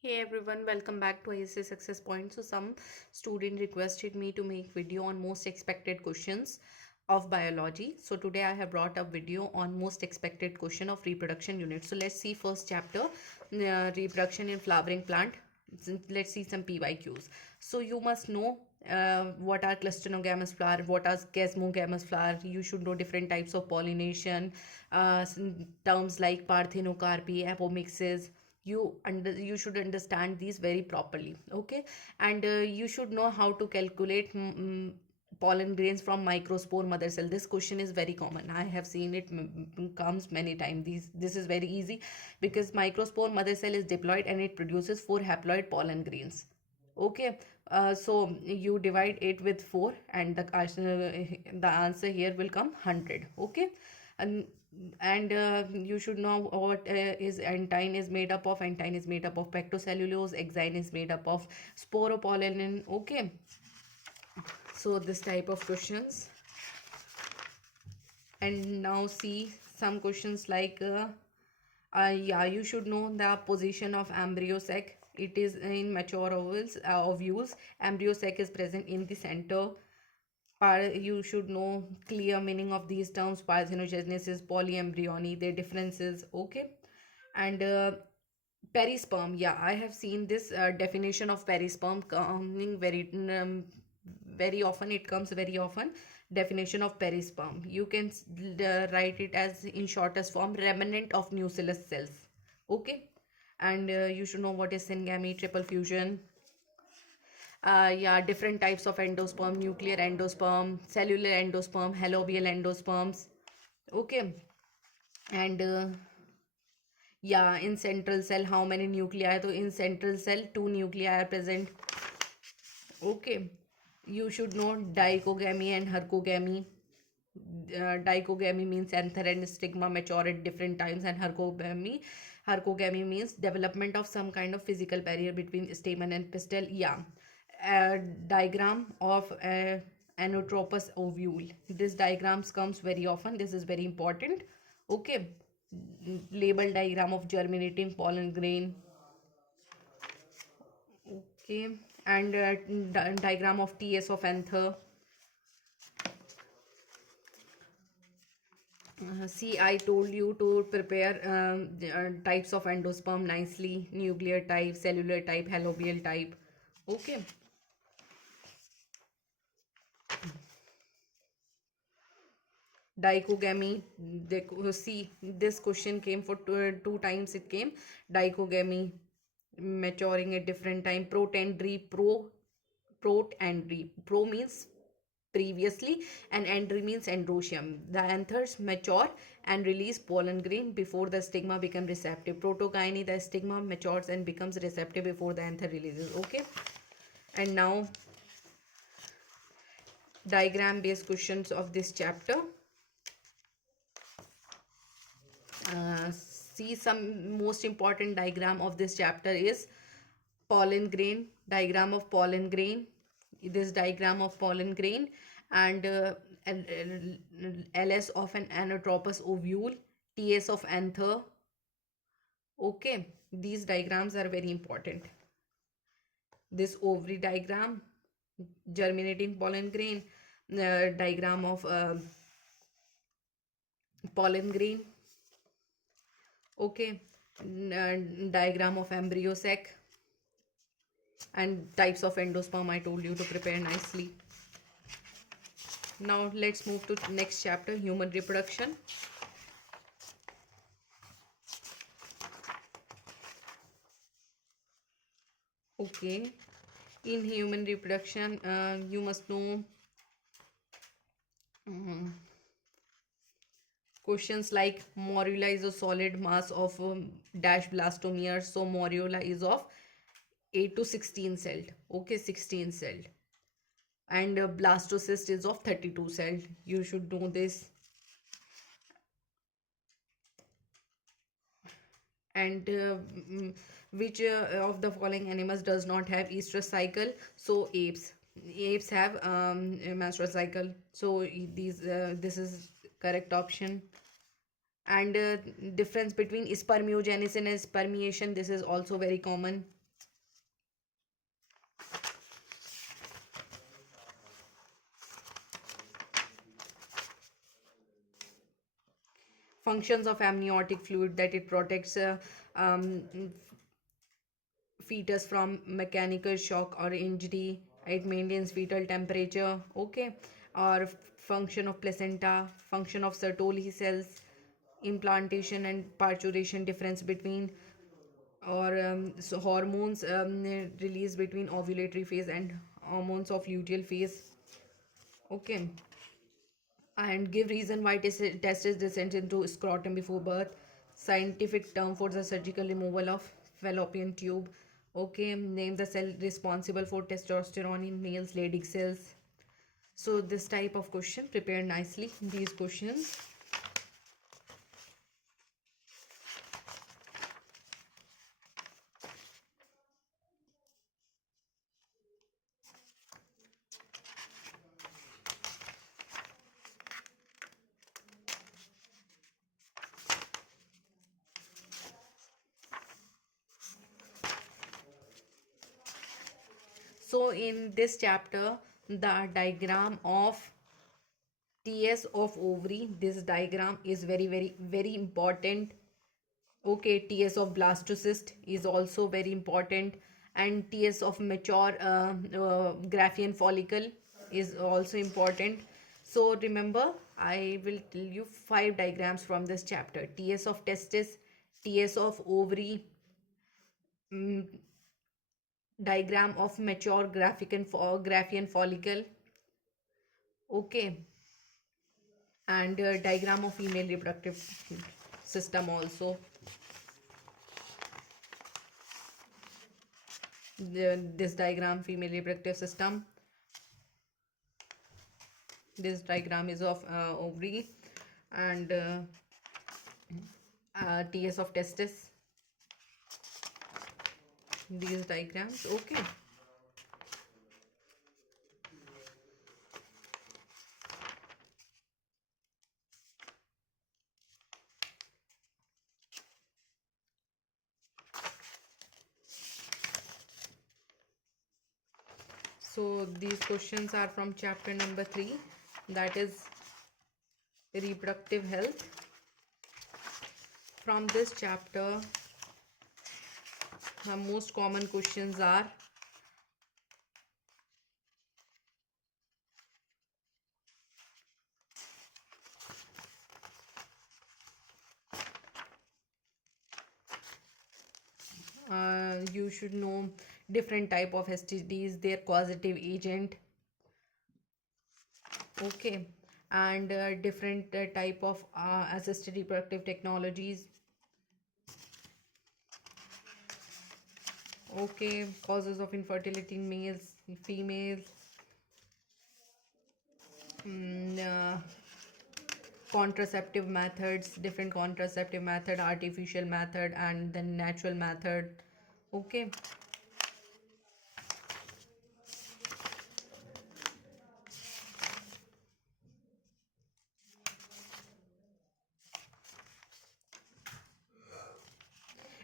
Hey everyone, welcome back to ISC Success Point. So some student requested me to make video on most expected questions of biology. So today I have brought a video on most expected question of reproduction unit. So let's see first chapter, reproduction in flowering plant. Let's see some PYQs. So you must know what are clustenogamous flower, what are gasmogamous flower. You should know different types of pollination, terms like parthenocarpy, apomixis. You should understand these very properly, okay? And you should know how to calculate pollen grains from microspore mother cell. This question is very common. I have seen it comes many times. This is very easy because microspore mother cell is diploid and it produces 4 haploid pollen grains. Okay, so you divide it with 4 and the answer here will come 100. Okay, and you should know what is entine is made up of. Entine is made up of pectocellulose. Exine is made up of sporopollenin. Okay, so this type of questions. And now see some questions like yeah, you should know the position of embryo sac. It is in mature ovules. Embryo sac is present in the center. You should know clear meaning of these terms: parthenogenesis, polyembryony, their differences. Okay, and perisperm. Yeah, I have seen this definition of perisperm coming very often. It comes very often. Definition of perisperm. You can write it as in shortest form: remnant of nucleus cells. Okay, and you should know what is syngamy, triple fusion. Yeah, different types of endosperm: nuclear endosperm, cellular endosperm, halobial endosperms. Okay, and yeah, in central cell, how many nuclei? So in central cell, 2 nuclei are present. Okay, you should know dichogamy and hercogamy. Dichogamy means anther and stigma mature at different times, and hercogamy means development of some kind of physical barrier between stamen and pistil. Yeah, diagram of anotropous ovule. This diagrams comes very often. This is very important. Okay, label diagram of germinating pollen grain. Okay, and diagram of TS of anther. See, I told you to prepare types of endosperm nicely: nuclear type, cellular type, halobial type. Okay. Dichogamy. See, this question came for two times. It came dichogamy, maturing at different time. Protandry, protandry. Pro means previously and andry means androecium. The anthers mature and release pollen grain before the stigma become receptive. Protogyny, the stigma matures and becomes receptive before the anther releases. Okay, and now diagram based questions of this chapter. See, some most important diagram of this chapter is pollen grain. Diagram of pollen grain. This diagram of pollen grain, and ls of an anatropous ovule, ts of anther. Okay, these diagrams are very important. This ovary diagram, germinating pollen grain, diagram of pollen grain. Okay, diagram of embryo sac, and types of endosperm I told you to prepare nicely. Now let's move to next chapter, human reproduction. Okay, in human reproduction, you must know questions like morula is a solid mass of dash blastomeres. So morula is of 8 to 16 celled. Okay, 16 celled. And blastocyst is of 32 celled. You should know this. And which of the following animals does not have estrous cycle? So apes have menstrual cycle. So this is correct option. And difference between spermiogenesis and spermiation, this is also very common. Functions of amniotic fluid, that it protects um, fetus from mechanical shock or injury. It maintains fetal temperature. Okay. Or function of placenta, function of Sertoli cells, implantation and parturition, difference between, or so hormones released between ovulatory phase and hormones of luteal phase. Okay. And give reason why testis descends into scrotum before birth. Scientific term for the surgical removal of fallopian tube. Okay. Name the cell responsible for testosterone in males, Leydig cells. So this type of question prepared nicely, these questions. So in this chapter, the diagram of TS of ovary, this diagram is very important. Okay, TS of blastocyst is also very important, and TS of mature Graafian follicle is also important. So remember, I will tell you 5 diagrams from this chapter: TS of testis, TS of ovary, mm, diagram of mature Graafian follicle. Okay, and diagram of female reproductive system also. This diagram, female reproductive system. This diagram is of ovary, and TS of testis. These diagrams. Okay. So these questions are from chapter number 3, that is reproductive health. From this chapter, the most common questions are: you should know different type of STDs, their causative agent. Okay. And different type of assisted reproductive technologies. Okay. Causes of infertility in males, females. mm, uh, Contraceptive methods, different contraceptive method, artificial method, and then natural method. Okay.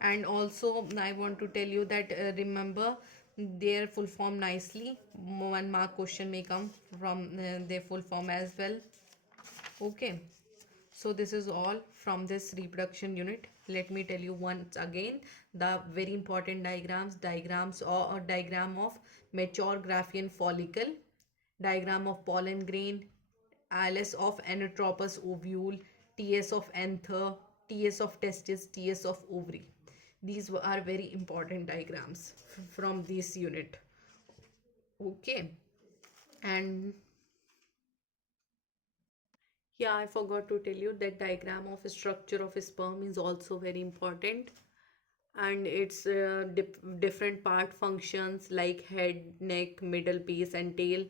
And also I want to tell you that remember their full form nicely. 1 mark question may come from their full form as well. Okay. So this is all from this reproduction unit. Let me tell you once again the very important diagrams, or diagram of mature Graafian follicle, diagram of pollen grain, ILS of anatropous ovule, TS of anther, TS of testis, TS of ovary. These are very important diagrams from this unit. Okay. And yeah, I forgot to tell you that diagram of structure of sperm is also very important, and its different part functions like head, neck, middle, base, and tail.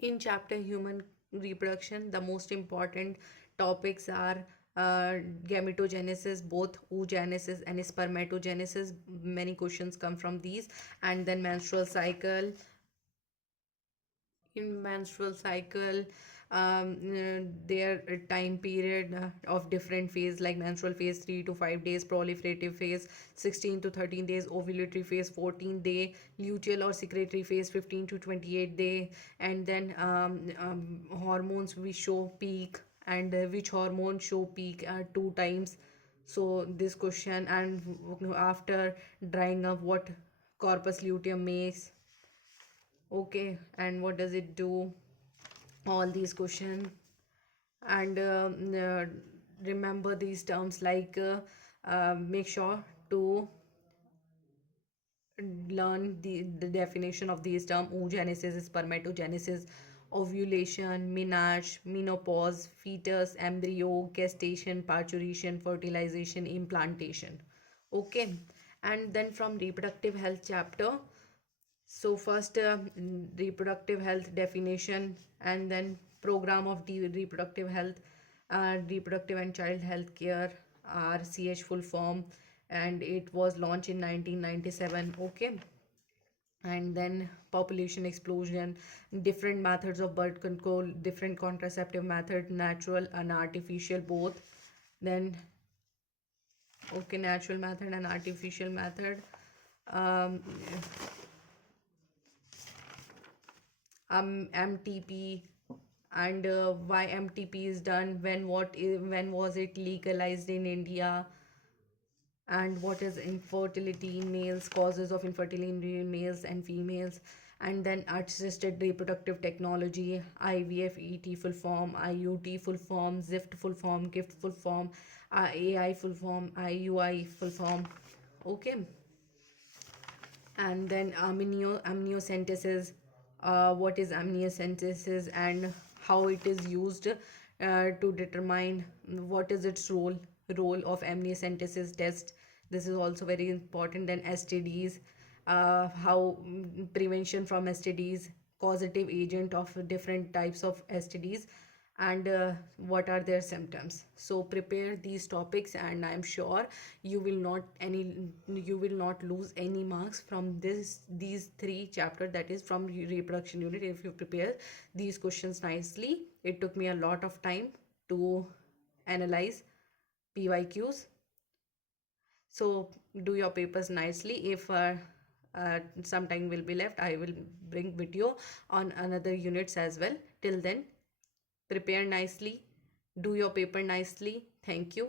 In chapter human reproduction, the most important topics are gametogenesis, both oogenesis and spermatogenesis. Many questions come from these. And then menstrual cycle. In menstrual cycle, their time period of different phase, like menstrual phase 3 to 5 days, proliferative phase 16 to 13 days, ovulatory phase 14 day, luteal or secretory phase 15 to 28 day, and then hormones we show peak and which hormone show peak at 2 times. So this question, and after drying up, what corpus luteum makes. Okay, and what does it do? All these questions. And remember these terms, like make sure to learn the definition of these terms: oogenesis, spermatogenesis, ovulation, menarche, menopause, fetus, embryo, gestation, parturition, fertilization, implantation. Okay, and then from reproductive health chapter, so first reproductive health definition, and then program of the reproductive health, reproductive and child health care, RCH full form, and it was launched in 1997. Okay, and then population explosion, different methods of birth control, different contraceptive method, natural and artificial both. Then okay, natural method and artificial method. um, MTP, and why MTP is done, when was it legalized in India, and what is infertility in males, causes of infertility in males and females, and then assisted reproductive technology, IVF, ET full form, IUT full form, ZIFT full form, GIFT full form, AI full form, IUI full form. Okay, and then amniocentesis, what is amniocentesis and how it is used, to determine what is its role of amniocentesis test. This is also very important. Then STDs, how prevention from STDs, causative agent of different types of STDs, and what are their symptoms. So prepare these topics, and I'm sure you will not lose any marks from these three chapters, that is from reproduction unit, if you prepare these questions nicely. It took me a lot of time to analyze PYQs. So do your papers nicely. If some time will be left, I will bring video on another units as well. Till then, prepare nicely, do your paper nicely. Thank you.